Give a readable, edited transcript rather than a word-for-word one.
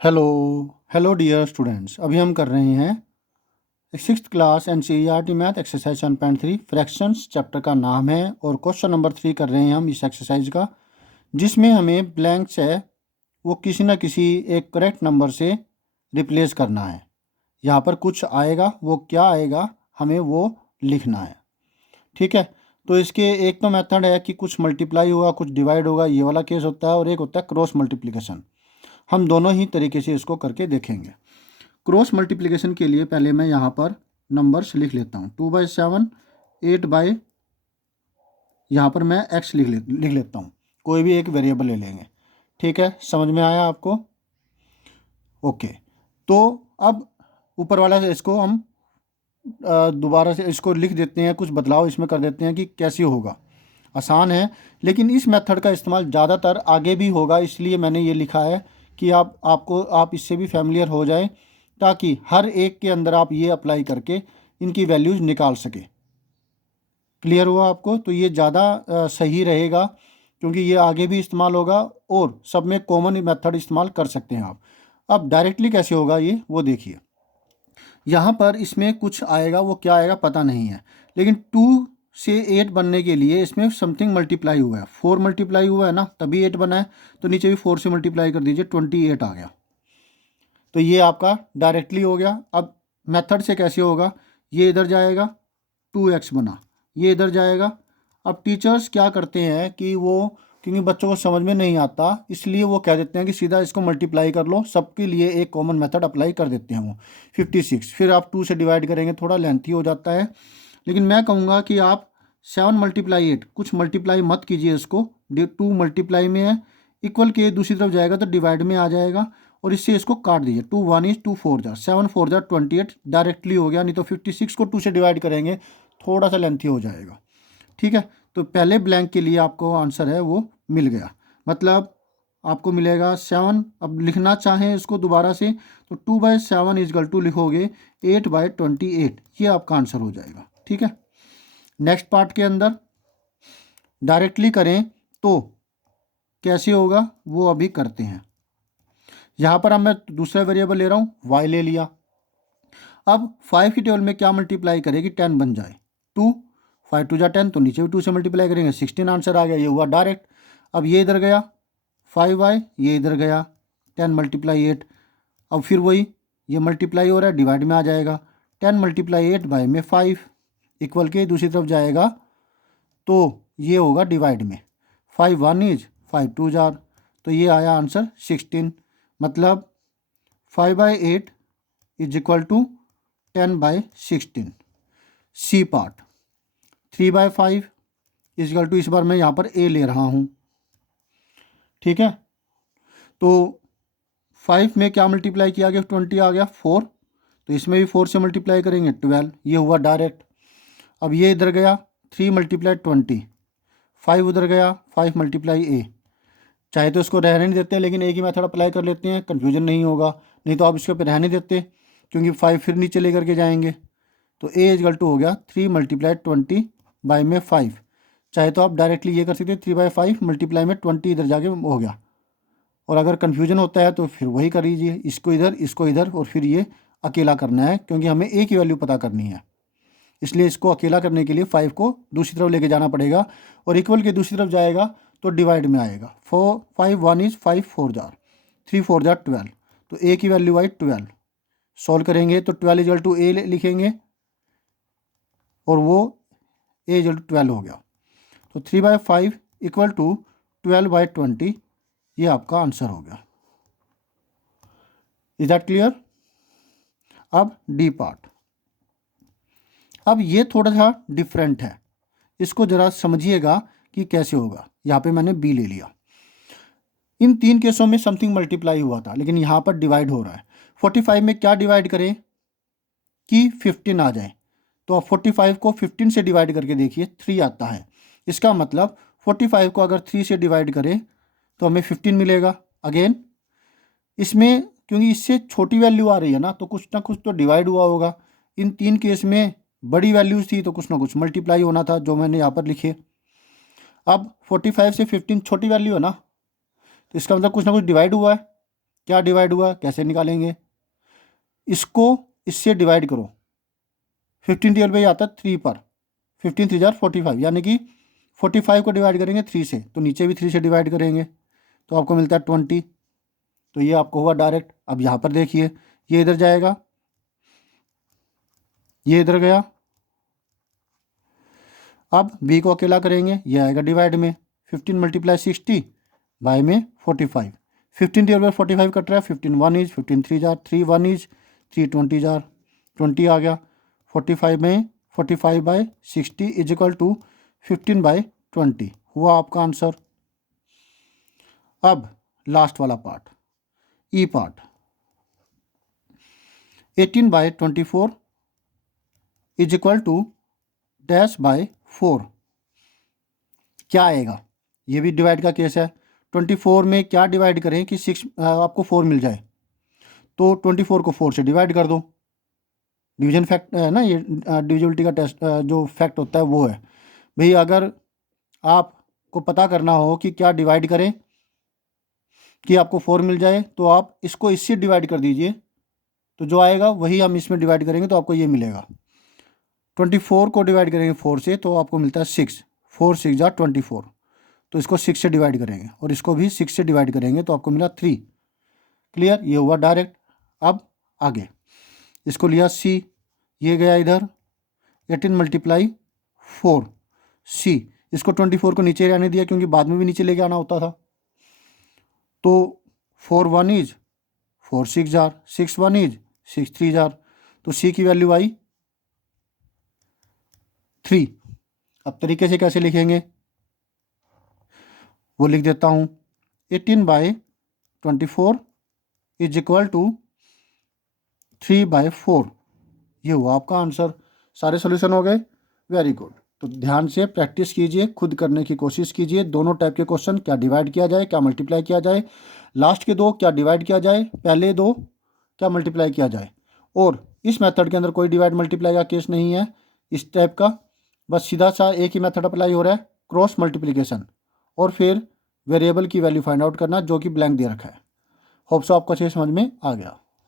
Hello hello dear students. अभी हम कर रहे हैं sixth class NCERT math exercise 1.3 fractions. Chapter का नाम है और क्वेश्चन नंबर 3 कर रहे हैं हम इस एक्सरसाइज का, जिसमें हमें ब्लैंक्स है वो किसी न किसी एक करेक्ट नंबर से रिप्लेस करना है। यहाँ पर कुछ आएगा, वो क्या आएगा हमें वो लिखना है। ठीक है, तो इसके एक तो मेथड है कि कुछ मल्टीप्लाई होगा कुछ डिवाइड होगा, ये वाला केस होता है, और एक होता है क्रॉस मल्टीप्लिकेशन। हम दोनों ही तरीके से इसको करके देखेंगे। क्रॉस मल्टीप्लिकेशन के लिए पहले मैं यहाँ पर नंबर्स लिख लेता हूँ। 2/7, 8 यहाँ पर मैं एक्स लिख लेता हूँ। कोई भी एक वेरिएबल ले लेंगे। ठीक है, समझ में आया आपको? ओके, तो अब ऊपर वाला से इसको हम दोबारा से इसको लिख देते हैं, कुछ बदलाव इसमें कर देते हैं कि कैसे होगा। आसान है, लेकिन इस मेथड का इस्तेमाल ज़्यादातर आगे भी होगा, इसलिए मैंने ये लिखा है कि आप इससे भी फैमिलियर हो जाएं, ताकि हर एक के अंदर आप ये अप्लाई करके इनकी वैल्यूज़ निकाल सके। क्लियर हुआ आपको? तो ये ज़्यादा सही रहेगा, क्योंकि ये आगे भी इस्तेमाल होगा और सब में कॉमन मेथड इस्तेमाल कर सकते हैं आप। अब डायरेक्टली कैसे होगा ये वो देखिए। यहाँ पर इसमें कुछ आएगा, वो क्या आएगा पता नहीं है, लेकिन 2 से 8 बनने के लिए इसमें समथिंग मल्टीप्लाई हुआ है। 4 मल्टीप्लाई हुआ है ना, तभी 8 बना है। तो नीचे भी 4 से मल्टीप्लाई कर दीजिए, 28 आ गया। तो ये आपका डायरेक्टली हो गया। अब मेथड से कैसे होगा, ये इधर जाएगा, 2x बना, ये इधर जाएगा। अब टीचर्स क्या करते हैं कि वो, क्योंकि बच्चों को समझ में नहीं आता, इसलिए वो कह देते हैं कि सीधा इसको मल्टीप्लाई कर लो। सबके लिए एक कॉमन मेथड अप्लाई कर देते हैं वो। 56 फिर आप 2 से डिवाइड करेंगे, थोड़ा लेंथी हो जाता है, लेकिन मैं कहूँगा कि आप 7 × 8 कुछ मल्टीप्लाई मत कीजिए इसको। 2 मल्टीप्लाई में है, इक्वल के दूसरी तरफ जाएगा तो डिवाइड में आ जाएगा, और इससे इसको काट दीजिए। 2 1 इज 2 4 जा 7 4 जा 28 डायरेक्टली हो गया। नहीं तो 56 को 2 से डिवाइड करेंगे, थोड़ा सा लेंथी हो जाएगा। ठीक है, तो पहले ब्लैंक के लिए आपको आंसर है वो मिल गया। मतलब आपको मिलेगा 7। अब लिखना चाहें इसको दोबारा से तो 2/7 इजकल टू लिखोगे 8/28, ये आपका आंसर हो जाएगा। ठीक है, नेक्स्ट पार्ट के अंदर डायरेक्टली करें तो कैसे होगा वो अभी करते हैं। यहाँ पर अब मैं दूसरा वेरिएबल ले रहा हूँ, y ले लिया। अब 5 की टेबल में क्या मल्टीप्लाई करेगी, 10 बन जाए। 2 5 2 जा 10, तो नीचे भी 2 से मल्टीप्लाई करेंगे, 16 आंसर आ गया। ये हुआ डायरेक्ट। अब ये इधर गया 5y, ये इधर गया 10 × 8। अब फिर वही ये मल्टीप्लाई हो रहा है, डिवाइड में आ जाएगा। 10 × 8 बाय में 5 इक्वल के दूसरी तरफ जाएगा, तो ये होगा डिवाइड में। 5 1 इज 5 2 जार, तो ये आया आंसर 16। मतलब 5/8 is equal to 10/16। C part 3/5 is equal to, इस बार मैं यहाँ पर ए ले रहा हूँ। ठीक है, तो 5 में क्या मल्टीप्लाई किया गया, 20 आ गया 4, तो इसमें भी 4 से मल्टीप्लाई करेंगे 12, ये हुआ डायरेक्ट। अब ये इधर गया 3 × 20, 5 उधर गया 5 × ए। चाहे तो इसको रहने नहीं देते, लेकिन एक ही मेथड अप्लाई कर लेते हैं, कन्फ्यूजन नहीं होगा। नहीं तो आप इसके ऊपर रहने देते, क्योंकि 5 फिर नीचे लेकर के जाएंगे। तो ए इजकल टू हो गया 3 × 20 बाय में 5। चाहे तो आप डायरेक्टली ये कर सकते हैं, 3/5 मल्टीप्लाई में 20 इधर जाके हो गया। और अगर कन्फ्यूजन होता है तो फिर वही कर लीजिए, इसको इधर और फिर ये अकेला करना है, क्योंकि हमें ए की वैल्यू पता करनी है। इसलिए इसको अकेला करने के लिए 5 को दूसरी तरफ लेके जाना पड़ेगा, और इक्वल के दूसरी तरफ जाएगा तो डिवाइड में आएगा। 5 1 इज 5 4 जार, 3 4 जार 12, तो ए की वैल्यू आई 12। सॉल्व करेंगे तो 12 इजल टू ए लिखेंगे, और वो ए इजल टू 12 हो गया। तो 3/5 इक्वल टू 12/20, ये आपका आंसर हो गया। Is that clear? अब डी पार्ट। अब ये थोड़ा सा डिफरेंट है, इसको ज़रा समझिएगा कि कैसे होगा। यहाँ पे मैंने बी ले लिया। इन 3 केसों में समथिंग मल्टीप्लाई हुआ था, लेकिन यहाँ पर डिवाइड हो रहा है। 45 में क्या डिवाइड करें कि 15 आ जाए, तो आप 45 को 15 से डिवाइड करके देखिए, 3 आता है। इसका मतलब 45 को अगर 3 से डिवाइड करें तो हमें 15 मिलेगा। अगेन इसमें क्योंकि इससे छोटी वैल्यू आ रही है ना, तो कुछ ना कुछ तो डिवाइड हुआ होगा। इन 3 केस में बड़ी वैल्यूज थी, तो कुछ ना कुछ मल्टीप्लाई होना था, जो मैंने यहाँ पर लिखे। अब 45 से 15 छोटी वैल्यू है ना, तो इसका मतलब कुछ ना कुछ डिवाइड हुआ है। क्या डिवाइड हुआ कैसे निकालेंगे, इसको इससे डिवाइड करो। 15 टेबल पे आता है 3 पर, 15 3 जार 45, यानी कि 45 को डिवाइड करेंगे 3 से, तो नीचे भी 3 से डिवाइड करेंगे तो आपको मिलता है 20। तो ये आपको हुआ डायरेक्ट। अब यहाँ पर देखिए, ये इधर जाएगा, ये इधर गया। अब b को अकेला करेंगे, ये आएगा डिवाइड में। 15 × 60 बाय में 45, 15 टेबल पर 45 कट रहा है। 15 1 इज 15 3 जार 3 1 इज 3 20 जार 20 आ गया। 45 में 45 by 60 is equal to 15 by 20 हुआ आपका आंसर। अब लास्ट वाला part, E part, 18 by 24 is equal to dash by 4। क्या आएगा, ये भी डिवाइड का केस है। 24 में क्या डिवाइड करें कि 6 आपको 4 मिल जाए, तो 24 को 4 से डिवाइड कर दो। डिवीजन फैक्ट है ना, ये डिविजिबिलिटी का टेस्ट जो फैक्ट होता है वो है भाई। अगर आपको पता करना हो कि क्या डिवाइड करें कि आपको 4 मिल जाए, तो आप इसको इससे डिवाइड कर दीजिए, तो जो आएगा वही हम इसमें डिवाइड करेंगे तो आपको ये मिलेगा। 24 को डिवाइड करेंगे 4 से तो आपको मिलता है 6, 4 6 जार 24, तो इसको 6 से डिवाइड करेंगे और इसको भी 6 से डिवाइड करेंगे तो आपको मिला 3। क्लियर, ये हुआ डायरेक्ट। अब आगे इसको लिया c, ये गया इधर 18 × 4 c, इसको 24 को नीचे रहने दिया क्योंकि बाद में भी नीचे लेके आना होता था। तो 4 1 इज 4 6 जार, 6 1 इज 6 3 जार, तो c की वैल्यू आई 3। अब तरीके से कैसे लिखेंगे वो लिख देता हूँ। 18 by 24 is equal to 3 by 4, ये हुआ आपका आंसर। सारे सोल्यूशन हो गए, वेरी गुड। तो ध्यान से प्रैक्टिस कीजिए, खुद करने की कोशिश कीजिए। दोनों टाइप के क्वेश्चन, क्या डिवाइड किया जाए क्या मल्टीप्लाई किया जाए, लास्ट के दो क्या डिवाइड किया जाए, पहले दो क्या मल्टीप्लाई किया जाए। और इस मेथड के अंदर कोई डिवाइड मल्टीप्लाई का केस नहीं है इस टाइप का, बस सीधा सा एक ही मेथड अप्लाई हो रहा है, क्रॉस मल्टीप्लिकेशन, और फिर वेरिएबल की वैल्यू फाइंड आउट करना जो कि ब्लैंक दे रखा है। होप सो आपको अच्छे समझ में आ गया।